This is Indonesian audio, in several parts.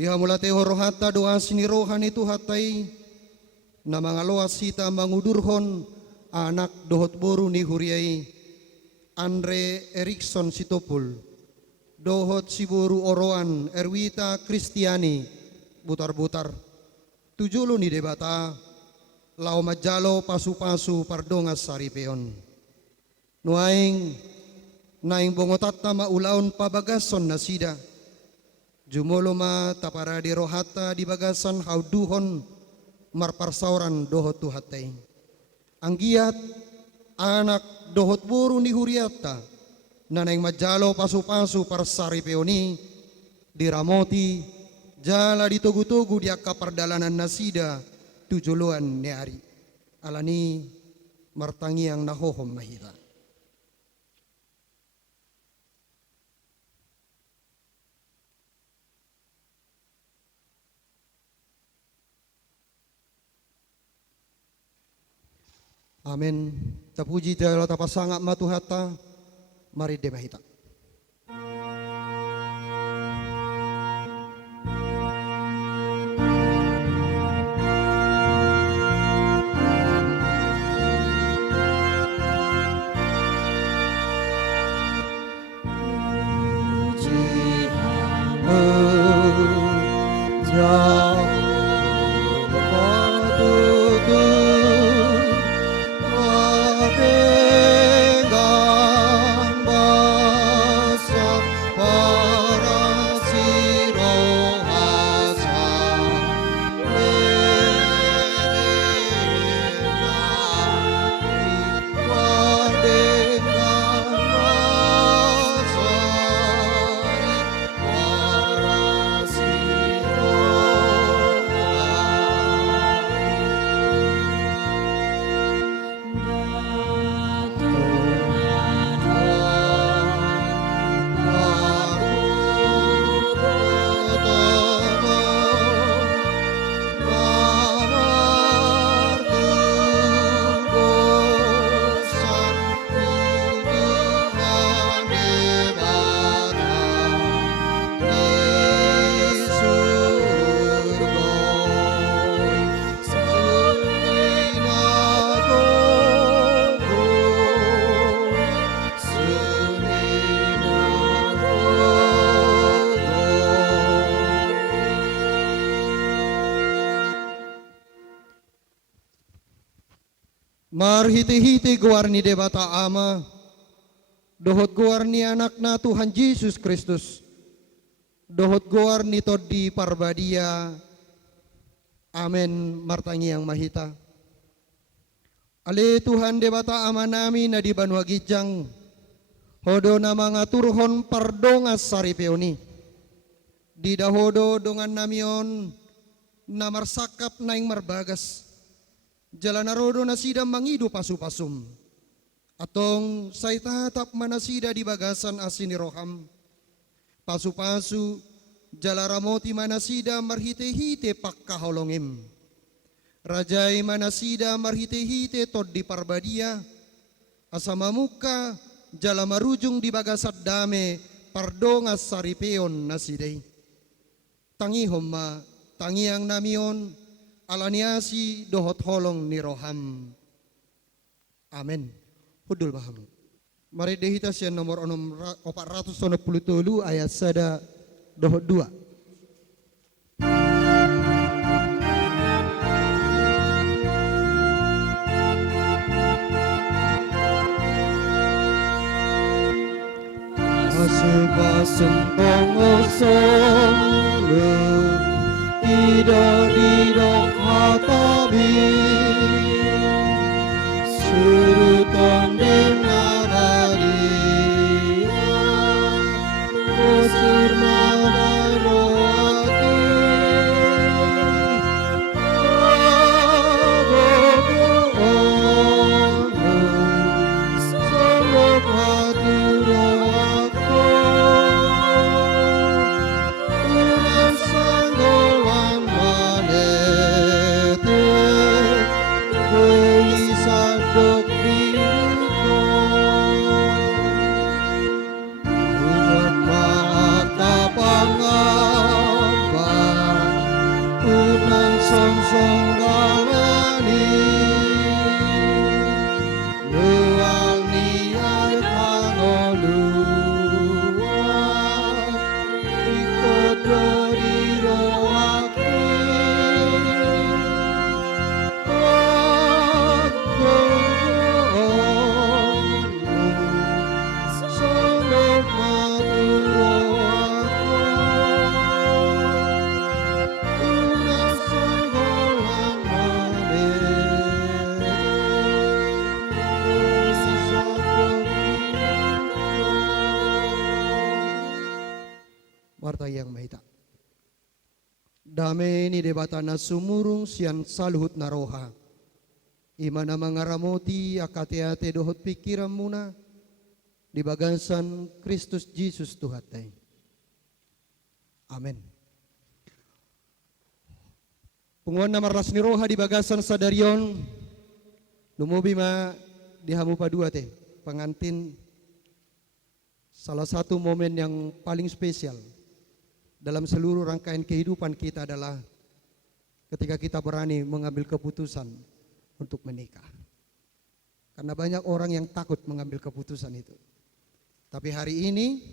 Dihamulate horohata doa sini rohani tu hatai na mga loas sita mangudurhon anak dohot boru ni huriai Andre Erikson Sitopul dohot si boru oroan Erwita Kristiani butar-butar tujulo ni debata lao majalo pasu-pasu pardongas saripeon nuaing naing bongotata maulaon pabagason na sida jumolo ma taparadi rohata di bagasan hauduhon marparsauran dohot tuhatay. Anggiat anak dohot buru ni huriata nanay majalo pasu-pasu parsari peoni diramoti jala ditugu-tugu di kapardalanan nasida tujuluan ni ari alani martangi ang nahohom mahita. Amin. Tapuji Dalo tapasangak matuhata. Mari demahita. Marhiti-hiti guar ni debata ama dohot guar ni anak na Tuhan Yesus Kristus dohot guar ni todi parbadia amen martangi yang mahita ale Tuhan debata ama nami na di Banua Gijang hodo na mga turhon pardongas saripeoni di dahodo dongan namion na marsakap naing marbagas jalan narodo na sida mangido pasu-pasum atong say tatap manasida di bagasan asini roham pasu-pasu jalaramoti manasida marhite-hite pakkaholongim rajai manasida marhite-hite tod di parbadia asama muka jala marujung di bagasat dame pardongas saripeon nasidai tangi homma tangiang namion alaniasi dohot holong ni roham. Amin. Hudul bahamu. Mari dehita sian nomor 497 ayat sada dohot 2. Asubasem pangosong tidak didok hatabi surutan dengan adia usur madai rohati abogoonu sanggup hati rohako ulang sanggulan manete Marta yang mahita. Dame ni debata na sumurung sian saluhut naroha. Imana mangaramoti akate-ate dohot pikiran muna di bagasan Kristus Jesus Tuhatay. Amen. Punguan na marlas ni roha di bagasan sadarion. Lumubi ma dihamu padua te. Pengantin salah satu momen yang paling spesial dalam seluruh rangkaian kehidupan kita adalah ketika kita berani mengambil keputusan untuk menikah. Karena banyak orang yang takut mengambil keputusan itu. Tapi hari ini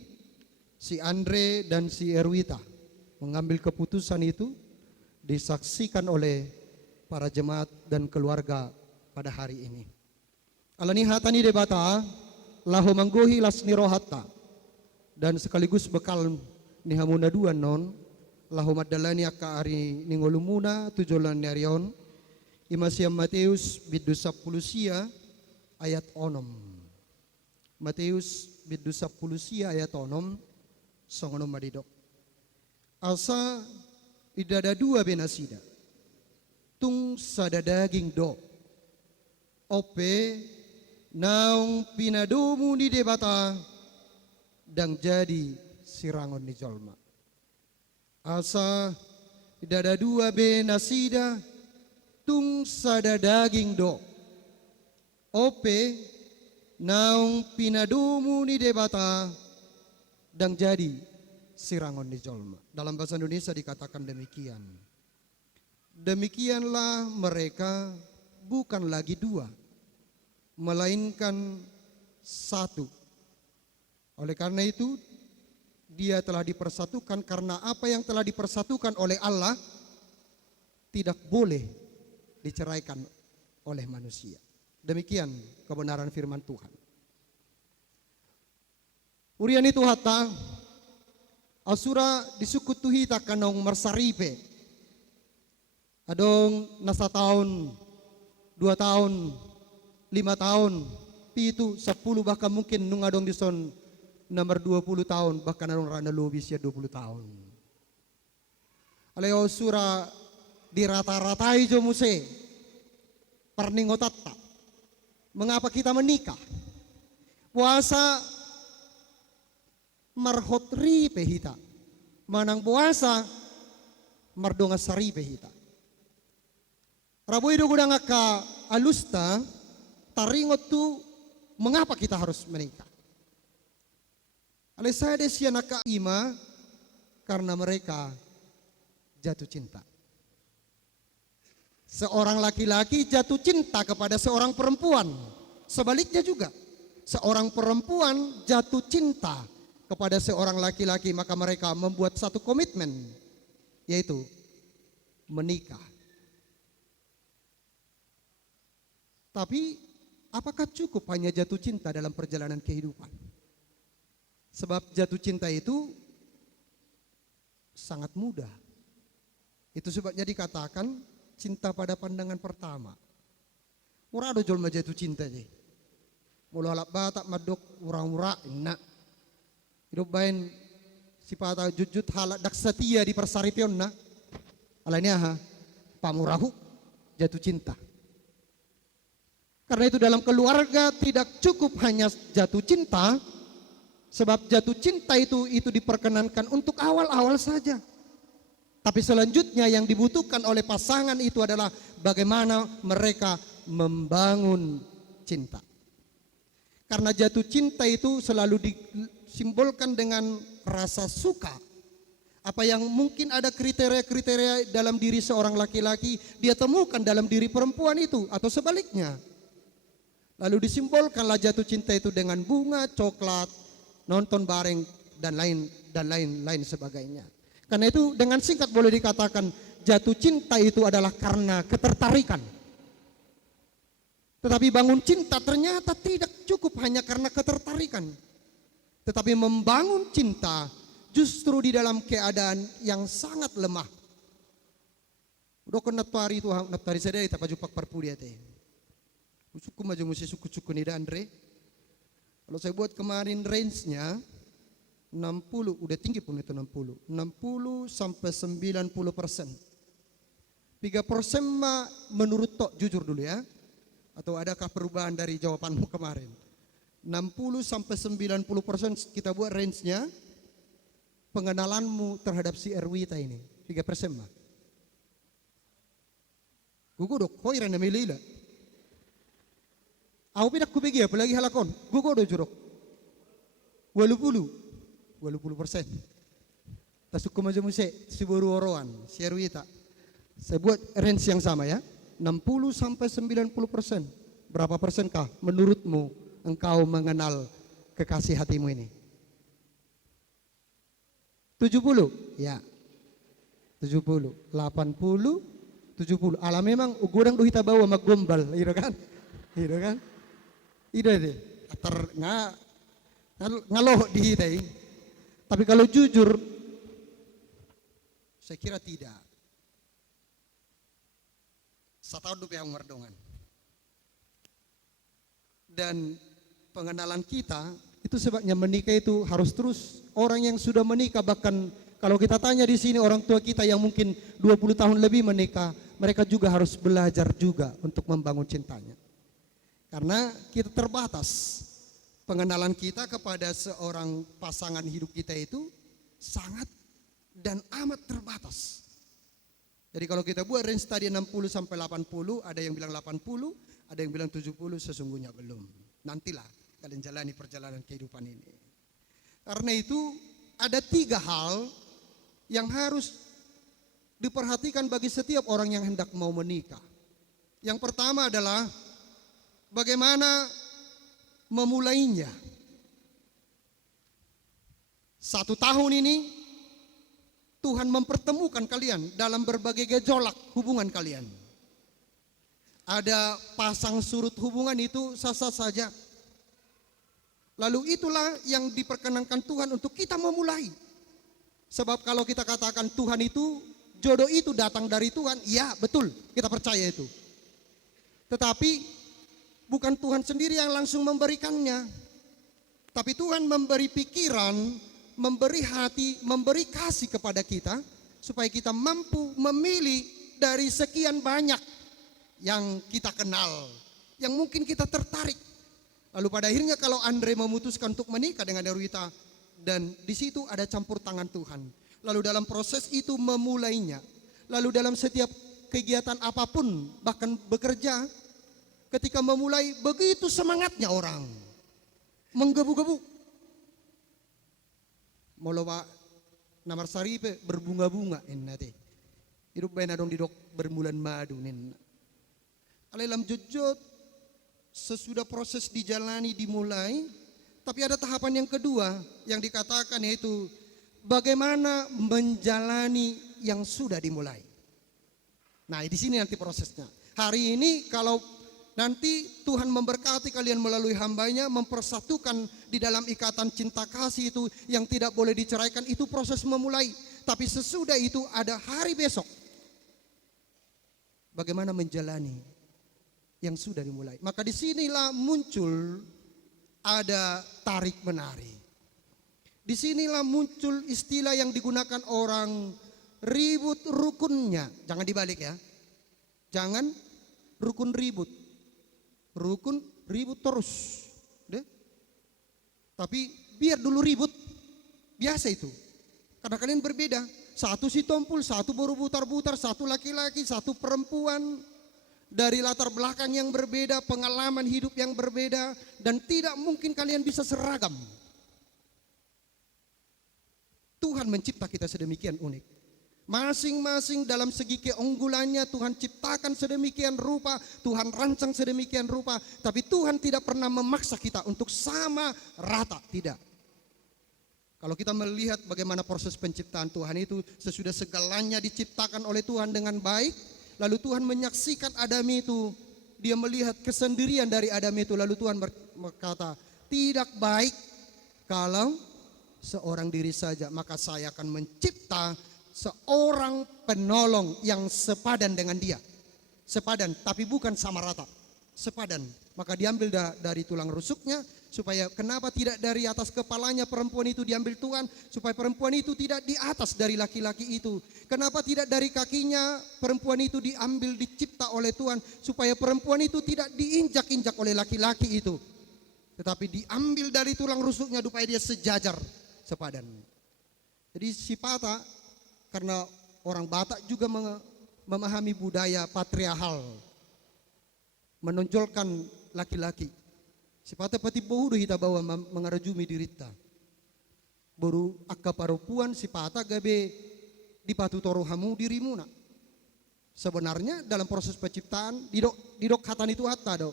si Andre dan si Erwita mengambil keputusan itu disaksikan oleh para jemaat dan keluarga pada hari ini. Alani hatani debata lahu manggohi lasni rohatta dan sekaligus bekal nihamuna dua non lahu madalani akka ari ningolumuna tujolan narion imasiam Matius bidu 10 ayat onom. Matius bidu 10 ayat onom songonom madidok. Asa idada dua benasida tung sada daging do ope naung pinadumu di debata dan jadi sirangon ni jolma. Asa idada dua benasida tung sada daging do ope naung pinadumu ni debata dan jadi sirangon ni jolma. Dalam bahasa Indonesia dikatakan demikian. Demikianlah mereka bukan lagi dua, melainkan satu. Oleh karena itu, dia telah dipersatukan karena apa yang telah dipersatukan oleh Allah tidak boleh diceraikan oleh manusia. Demikian kebenaran firman Tuhan. Uriani Tuhata, asura disukutuhi takanong marsaripe. Adong nasa tahun, 2 tahun, 5 tahun, pitu, 10 bahkan mungkin nung adong dison nomor 20 tahun, bahkan adong rana lubis ya 20 tahun. Aleo sura dirata-ratai jo muse, perningotatta. Mengapa kita menikah? Puasa marhotri pehita, manang puasa mardonga sari pehita. Rabu itu gudang ka alusta taringot tu mengapa kita harus menikah? Alesaya desia naka ima karena mereka jatuh cinta. Seorang laki-laki jatuh cinta kepada seorang perempuan. Sebaliknya juga, seorang perempuan jatuh cinta kepada seorang laki-laki, maka mereka membuat satu komitmen, yaitu menikah. Tapi apakah cukup hanya jatuh cinta dalam perjalanan kehidupan? Sebab jatuh cinta itu sangat mudah. Itu sebabnya dikatakan cinta pada pandangan pertama. Murah do jol jatuh cinta je. Mula alap batak madok urang-ura enak. Hidup bain sipata jujut halak dak setia di persaripion na. Alanya ha pamurahu jatuh cinta. Karena itu dalam keluarga tidak cukup hanya jatuh cinta, sebab jatuh cinta itu diperkenankan untuk awal-awal saja. Tapi selanjutnya yang dibutuhkan oleh pasangan itu adalah bagaimana mereka membangun cinta. Karena jatuh cinta itu selalu disimbolkan dengan rasa suka. Apa yang mungkin ada kriteria-kriteria dalam diri seorang laki-laki, dia temukan dalam diri perempuan itu atau sebaliknya. Lalu disimbolkanlah jatuh cinta itu dengan bunga, coklat, nonton bareng dan lain sebagainya. Karena itu dengan singkat boleh dikatakan jatuh cinta itu adalah karena ketertarikan. Tetapi bangun cinta ternyata tidak cukup hanya karena ketertarikan. Tetapi membangun cinta justru di dalam keadaan yang sangat lemah. Udah kena tuari itu natari saya dari tapajupak parpudia teh. Suku maju musi suku ni Andre. Kalau saya buat kemarin range-nya 60, udah tinggi pun itu 60 sampai 90%. 3% mah menurut tok jujur dulu ya. Atau adakah perubahan dari jawabanmu kemarin? 60 sampai 90% kita buat range-nya pengenalanmu terhadap si Erwita ini. 3% mah. Gugu dok, koiran na milila. Aku pindah kubegi apalagi halakon. Gugu dok jurok. 80%. Tasuk kumaja muse si baru oroan, si Erwita. Saya buat range yang sama ya. 60 sampai 90%. Berapa persenkah menurutmu engkau mengenal kekasih hatimu ini? 70? Ya. 70, 80, 70. Alah memang ugurang duhita bawa sama gombal, gitu kan? Gitu kan? Itu deh. Ngaloh di hitai. Tapi kalau jujur, saya kira tidak. Setahun dua yang merdongan. Dan pengenalan kita, itu sebabnya menikah itu harus terus. Orang yang sudah menikah, bahkan kalau kita tanya di sini orang tua kita yang mungkin 20 tahun lebih menikah, mereka juga harus belajar juga untuk membangun cintanya. Karena kita terbatas. Pengenalan kita kepada seorang pasangan hidup kita itu sangat dan amat terbatas. Jadi kalau kita buat range tadi 60 sampai 80, ada yang bilang 80, ada yang bilang 70, sesungguhnya belum. Nantilah kalian jalani perjalanan kehidupan ini. Karena itu ada 3 hal yang harus diperhatikan bagi setiap orang yang hendak mau menikah. Yang pertama adalah bagaimana memulainya. 1 tahun ini Tuhan mempertemukan kalian dalam berbagai gejolak hubungan kalian. Ada pasang surut hubungan itu sah-sah saja. Lalu itulah yang diperkenankan Tuhan untuk kita memulai. Sebab kalau kita katakan Tuhan itu, jodoh itu datang dari Tuhan, ya betul, kita percaya itu. Tetapi bukan Tuhan sendiri yang langsung memberikannya. Tapi Tuhan memberi pikiran, memberi hati, memberi kasih kepada kita supaya kita mampu memilih dari sekian banyak yang kita kenal, yang mungkin kita tertarik. Lalu pada akhirnya kalau Andre memutuskan untuk menikah dengan Erwita, dan di situ ada campur tangan Tuhan. Lalu dalam proses itu memulainya. Lalu dalam setiap kegiatan apapun, bahkan bekerja, ketika memulai begitu semangatnya orang, menggebu-gebu. Molowa namar saripe berbunga-bunga ennate. Hidup bae dong didok berbulan madu nen. Alelam jejot sesudah proses dijalani dimulai, tapi ada tahapan yang kedua yang dikatakan yaitu bagaimana menjalani yang sudah dimulai. Nah, di sini nanti prosesnya. Hari ini kalau nanti Tuhan memberkati kalian melalui hambanya, mempersatukan di dalam ikatan cinta kasih itu yang tidak boleh diceraikan, itu proses memulai. Tapi sesudah itu ada hari besok. Bagaimana menjalani yang sudah dimulai. Maka disinilah muncul ada tarik menarik. Disinilah muncul istilah yang digunakan orang ribut rukunnya. Jangan dibalik ya. Jangan rukun ribut. Rukun ribut terus. Deh. Tapi biar dulu ribut. Biasa itu. Karena kalian berbeda. Satu si tompul, satu baru butar-butar, satu laki-laki, satu perempuan. Dari latar belakang yang berbeda, pengalaman hidup yang berbeda. Dan tidak mungkin kalian bisa seragam. Tuhan mencipta kita sedemikian unik. Masing-masing dalam segi keunggulannya Tuhan ciptakan sedemikian rupa, Tuhan rancang sedemikian rupa. Tapi Tuhan tidak pernah memaksa kita untuk sama rata, tidak. Kalau kita melihat bagaimana proses penciptaan Tuhan itu, sesudah segalanya diciptakan oleh Tuhan dengan baik, lalu Tuhan menyaksikan Adam itu, dia melihat kesendirian dari Adam itu, lalu Tuhan berkata, tidak baik kalau seorang diri saja, maka saya akan mencipta seorang penolong yang sepadan dengan dia. Sepadan, tapi bukan sama rata. Sepadan. Maka diambil dari tulang rusuknya, Supaya kenapa tidak dari atas kepalanya perempuan itu diambil Tuhan, supaya perempuan itu tidak di atas dari laki-laki itu. Kenapa tidak dari kakinya perempuan itu diambil, dicipta oleh Tuhan, supaya perempuan itu tidak diinjak-injak oleh laki-laki itu, tetapi diambil dari tulang rusuknya supaya dia sejajar sepadan. Jadi Sipata, karena orang Batak juga memahami budaya patriarkal, menonjolkan laki-laki. Sipata pati bodoh hita bawa mengarajumi dirita. Baru akka perempuan Sipata gabe dipatu toro hamu dirimu nak. Sebenarnya dalam proses penciptaan didok hatan itu hatta do.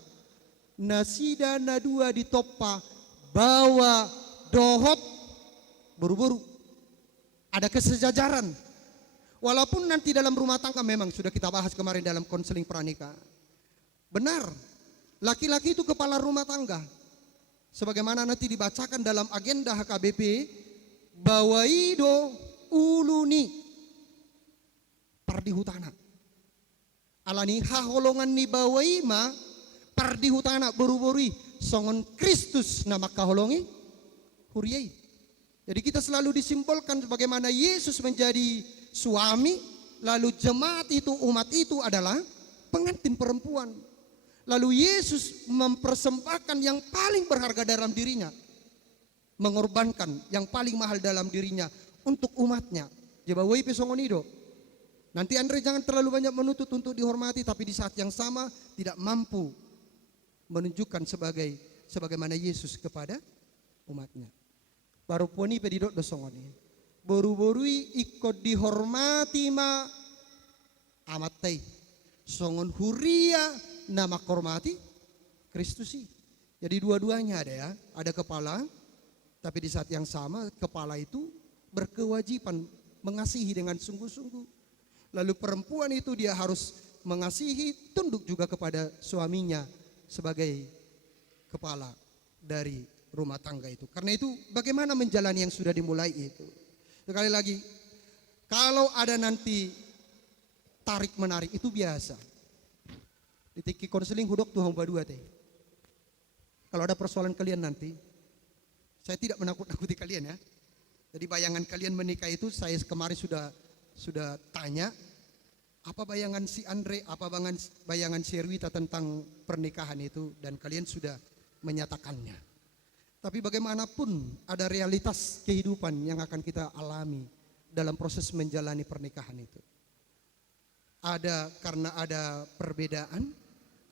Nasida nadua ditoppa bawa dohot buru-buru. Ada kesejajaran. Walaupun nanti dalam rumah tangga memang sudah kita bahas kemarin dalam konseling pernikahan. Benar, laki-laki itu kepala rumah tangga. Sebagaimana nanti dibacakan dalam agenda HKBP, bawaido uluni pardihutana. Alani haholongan ni bawaima pardihutana buru-buri songon Kristus nama kaholongi huriai. Jadi kita selalu disimbolkan bagaimana Yesus menjadi suami, lalu jemaat itu, umat itu adalah pengantin perempuan. Lalu Yesus mempersembahkan yang paling berharga dalam dirinya, mengorbankan yang paling mahal dalam dirinya untuk umatnya. Jebawai pesongonido. Nanti Andre jangan terlalu banyak menuntut untuk dihormati, tapi di saat yang sama tidak mampu menunjukkan sebagaimana Yesus kepada umatnya. Baru poni pedidot dosongoni. Boru-borui ikut dihormati ma amatai. Songon huria nama kormati Kristusi. Jadi dua-duanya ada ya, ada kepala, tapi di saat yang sama kepala itu berkewajiban mengasihi dengan sungguh-sungguh. Lalu perempuan itu dia harus mengasihi, tunduk juga kepada suaminya sebagai kepala dari rumah tangga itu. Karena itu bagaimana menjalani yang sudah dimulai itu. Sekali lagi, kalau ada nanti tarik menarik itu biasa. Di tiki konseling hudok tuh badua teh. Kalau ada persoalan kalian nanti, saya tidak menakut-nakuti kalian ya. Jadi bayangan kalian menikah itu saya kemarin sudah tanya apa bayangan si Andre, apa bayangan si Erwita tentang pernikahan itu, dan kalian sudah menyatakannya. Tapi bagaimanapun ada realitas kehidupan yang akan kita alami dalam proses menjalani pernikahan itu. Karena ada perbedaan,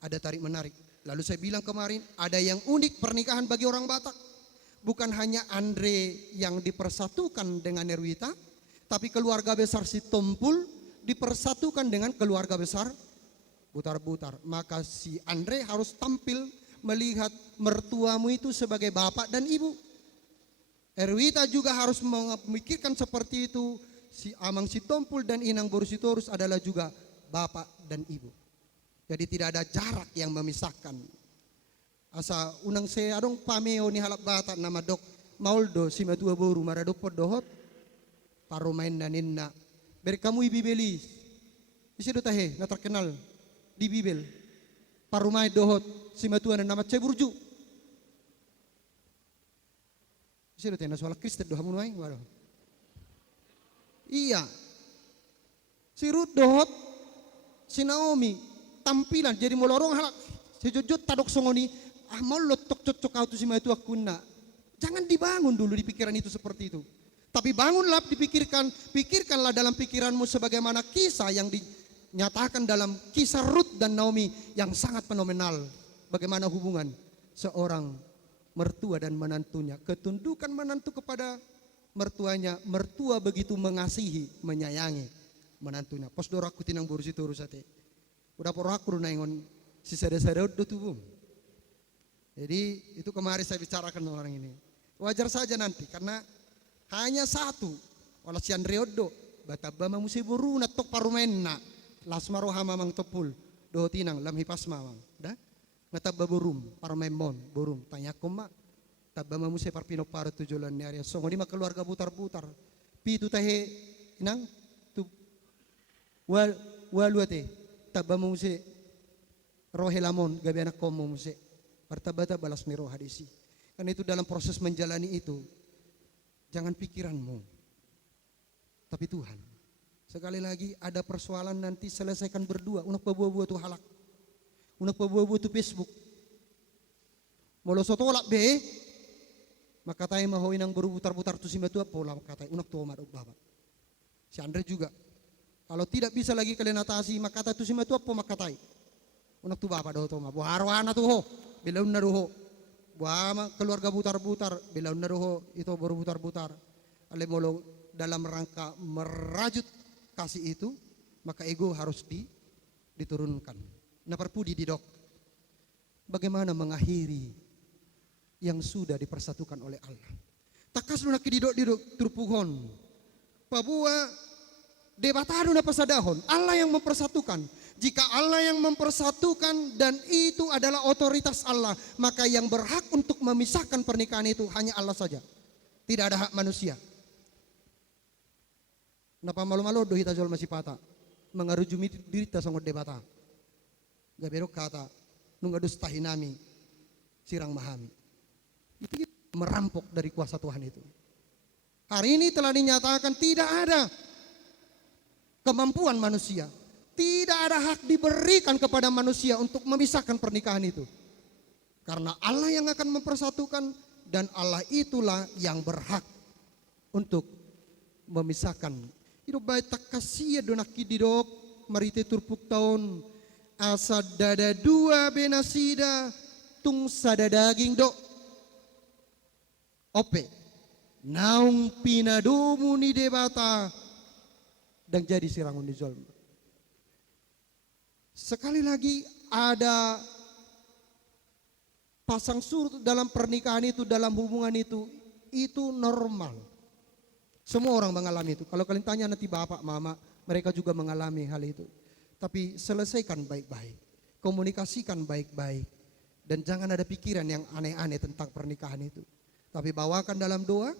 ada tarik menarik. Lalu saya bilang kemarin, ada yang unik pernikahan bagi orang Batak. Bukan hanya Andre yang dipersatukan dengan Erwita, tapi keluarga besar si Tompul dipersatukan dengan keluarga besar Butar-Butar. Maka si Andre harus tampil melihat mertuamu itu sebagai bapak dan ibu. Erwita juga harus memikirkan seperti itu. Si Amang si Tompul dan Inang Boru Sitorus adalah juga bapak dan ibu. Jadi tidak ada jarak yang memisahkan. Asa unang saya adong pameo ni halap bata nama dok mauldo si matua boru maradok podohot parumain naninna. Beri kamu ibibeli. Isi do tahe na terkenal di Bibel. Parumai dohot si matua na nama ceburju. Isi do tahe na soal Kristen do hamunai waro. Iya. Si Ruth dohot si Naomi tampilan jadi molorong halak sejujut tadok songoni mau lotok cocok kau tu si matu akuna. Jangan dibangun dulu di pikiran itu seperti itu. Tapi bangunlah pikirkanlah dalam pikiranmu sebagaimana kisah yang dinyatakan dalam kisah Ruth dan Naomi yang sangat fenomenal. Bagaimana hubungan seorang mertua dan menantunya, ketundukan menantu kepada mertuanya, mertua begitu mengasihi, menyayangi menantunya. Pos doraku tinang boru situ urusate. Udah poraku naingon si sada-sada do tubum. Jadi itu kemarin saya bicarakan dengan orang ini. Wajar saja nanti karena hanya satu. Wala si Andreodo bataba mamusi buru na tok parumenna. Lasmaro hamamang topul do tinang lam hipas mamang. Dah ngatabba burum parumemon burum tanya koma. Tabba mamusi parpino paro tujulan ni area songo di keluarga butar-butar. Pitu tahe inang tu waluate tabba mamusi rohelamon gabi anak komo musi. Partabata balas miro hadisi. Karena itu dalam proses menjalani itu, jangan pikiranmu, tapi Tuhan. Sekali lagi ada persoalan nanti selesaikan berdua. Unak bawa-bawa tu halak. Unak bawa-bawa tu Facebook. Molo sotolak be, maka tayo mahoy nang berputar-putar tu sima tu pola maka tayo unak tu madog baba. Si Andre juga. Kalau tidak bisa lagi kalian atasi maka tayo tu sima tu apa maka tayo. Unak tu baba do to ma. Buharwana tu ho, bilaun na ho. Buama keluarga butar-butar, bilaun na ho itu berputar-putar. Ale molo dalam rangka merajut kasih itu, maka ego harus diturunkan. Nah perpudi didok. Bagaimana mengakhiri yang sudah dipersatukan oleh Allah. Takas lu nak didok turpuhon. Pabua debatado na pasadahon. Allah yang mempersatukan. Jika Allah yang mempersatukan dan itu adalah otoritas Allah, maka yang berhak untuk memisahkan pernikahan itu hanya Allah saja. Tidak ada hak manusia. Napa malu-malu do hita jol masih patah. Mengarujumi diri ta sangot debata. Gabero kata nungadus tahinami sirang mahami. Itu merampok dari kuasa Tuhan itu. Hari ini telah dinyatakan tidak ada kemampuan manusia. Tidak ada hak diberikan kepada manusia untuk memisahkan pernikahan itu. Karena Allah yang akan mempersatukan dan Allah itulah yang berhak untuk memisahkan. Itu baik tak kasih donak kididok marite turpuk tahun asa dada dua benasida tung sada daging dok ope naung pinadumu ni debata dan jadi sirangun di zolma. Sekali lagi ada pasang surut dalam pernikahan itu, dalam hubungan itu normal. Semua orang mengalami itu. Kalau kalian tanya nanti bapak, mama, mereka juga mengalami hal itu. Tapi selesaikan baik-baik. Komunikasikan baik-baik. Dan jangan ada pikiran yang aneh-aneh tentang pernikahan itu. Tapi bawakan dalam doa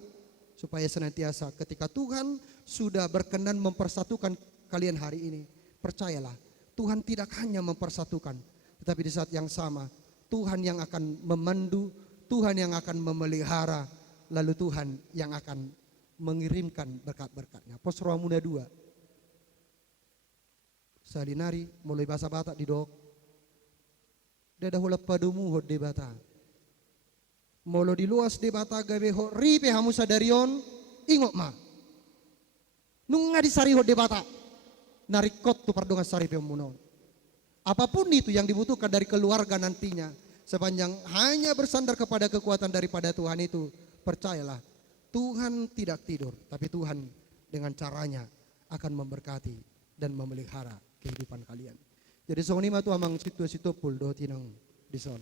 supaya senantiasa ketika Tuhan sudah berkenan mempersatukan kalian hari ini. Percayalah, Tuhan tidak hanya mempersatukan. Tetapi di saat yang sama, Tuhan yang akan memandu, Tuhan yang akan memelihara. Lalu Tuhan yang akan mengirimkan berkat-berkatnya. Pos Roa Muda 2. Salinari mulai bahasa Batak di dok. Dada hula padumu hod de bata. Molo di luas de bata gabe ho ripe hamu sadarion ingok ma. Nung ngadi sari hod de bata. Narikot tu pardongan sari pe munon. Apapun itu yang dibutuhkan dari keluarga nantinya, sepanjang hanya bersandar kepada kekuatan daripada Tuhan itu, percayalah Tuhan tidak tidur, tapi Tuhan dengan caranya akan memberkati dan memelihara kehidupan kalian. Jadi song nima tu amang situasi pul do tinang dison.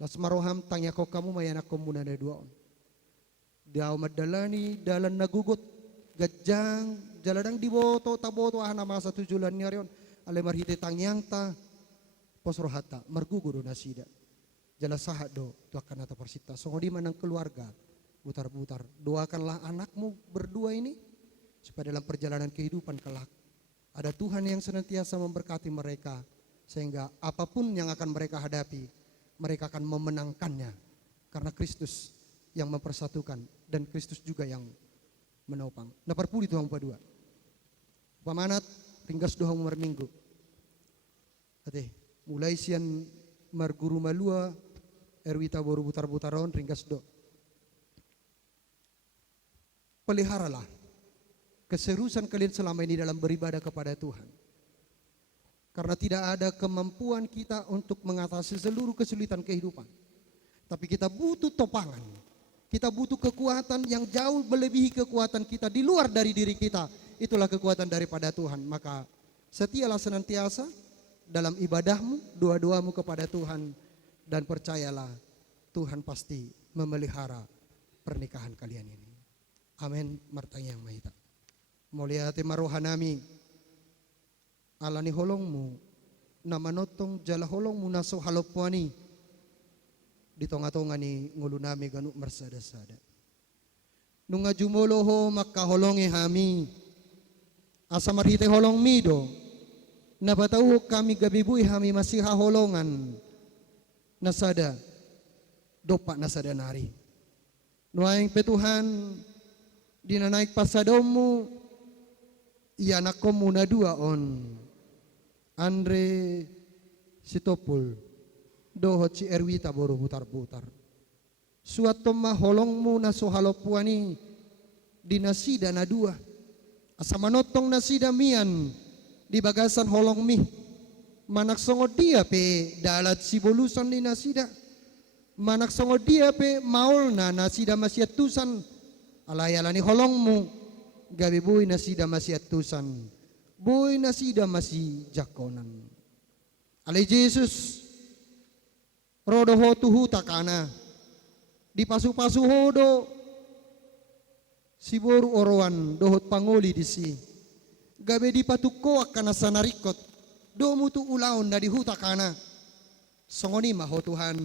Las maroham tanya kau kamu mayanak komuna na dua on. Diaw madalani dalan nagugot gajang jaladang diboto taboto ahna masa tujulan nyarion ale marhite tangyang ta posrohata margugudo nasida. Jala sahat do tu akan ata persita. Song di manang keluarga butar-butar. Doakanlah anakmu berdua ini supaya dalam perjalanan kehidupan kelak ada Tuhan yang senantiasa memberkati mereka sehingga apapun yang akan mereka hadapi mereka akan memenangkannya karena Kristus yang mempersatukan dan Kristus juga yang menopang. Nah perpuli Tuhan dua. Pamanat ringgas doang minggu. Ate mulai sian marguru malua erwita boru butar-butaron ringgas do. Peliharalah keseriusan kalian selama ini dalam beribadah kepada Tuhan. Karena tidak ada kemampuan kita untuk mengatasi seluruh kesulitan kehidupan. Tapi kita butuh topangan. Kita butuh kekuatan yang jauh melebihi kekuatan kita di luar dari diri kita. Itulah kekuatan daripada Tuhan. Maka setialah senantiasa dalam ibadahmu, doa-doamu kepada Tuhan. Dan percayalah Tuhan pasti memelihara pernikahan kalian ini. Amin. Martanya yang mahita. Muliati marohanami. Ala ni holongmu. Namanotong jala holongmu naso halopwani. Di tonga-tonga ni ngulunami ganuk marsada-sada. Nunga jumoloho makaholongi hami. Asa marhite holong mido. Napatahu kami gabibui hami masih haholongan. Nasada. Dopak nasada nari. Nuaing petuhan dinanaik pasadomu iya nakomu na dua on Andre Sitopul dohot si Erwita boru butar-butar suatu maholongmu na sohalopuani dinasida na dua asa manotong nasida mian di bagasan holong mi manak songo dia pe dalat si bolusan di nasida manak songo dia pe maul na nasida masyatusan alayalani holongmu gabi boy nasida masyatusan boy nasida masih jakonan alay Jesus rodo hotu huta kana di pasu-pasu hodo si boru orowan dohot pangoli di si gabe di patuko akan sanarikot do mutu ulaon na di huta kana songoni maho Tuhan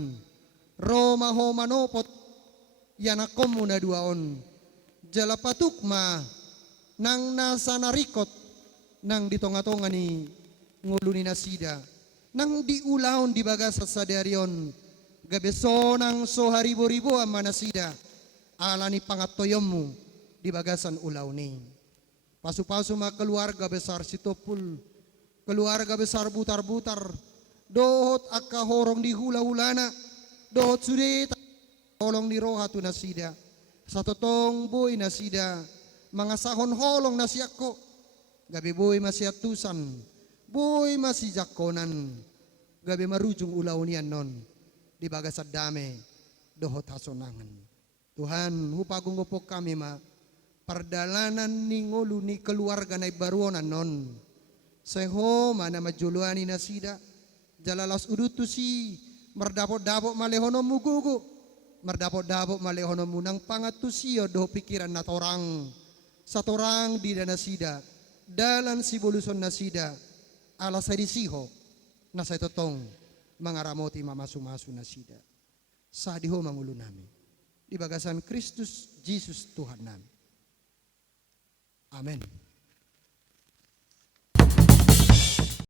ro maho manopot yanakom na duaon jala patuk ma nang nasanarikot nang ditonga-tonga ni ngulu ni nasida nang di ulaon di bagas sa darion gabe so nang so haribo-ribo ang manasida ala ni pangatoyommu di bagasan ulaw ni. Pasu-pasu mga keluarga besar Sitopul, keluarga besar butar-butar, dohot akahorong di hula-hulana, dohot sudet holong di roha tu nasida. Sa totong boy nasida, mga sahon holong nasiako, gabi boy masyatusan, boy masijakonan, gabi marujung ulaw niyan non, di bagasan dame, dohot hasonangan. Tuhan, hupagong upok kami pardalanan ni ngolu ni keluarga na ibaruonan non. Seho mana majuluani nasida. Jalalas udutu si merdapot-dapot malehono mugugu. Merdapot-dapot malehono munang pangatusio do pikiran natorang. Satorang di nasida. Dalan si boluson nasida. Alas hadisiho. Nasa totong mangaramoti mamasu-masu nasida. Sadiho mangulo namin. Di bagasan Kristus Jesus Tuhan namin. Amen.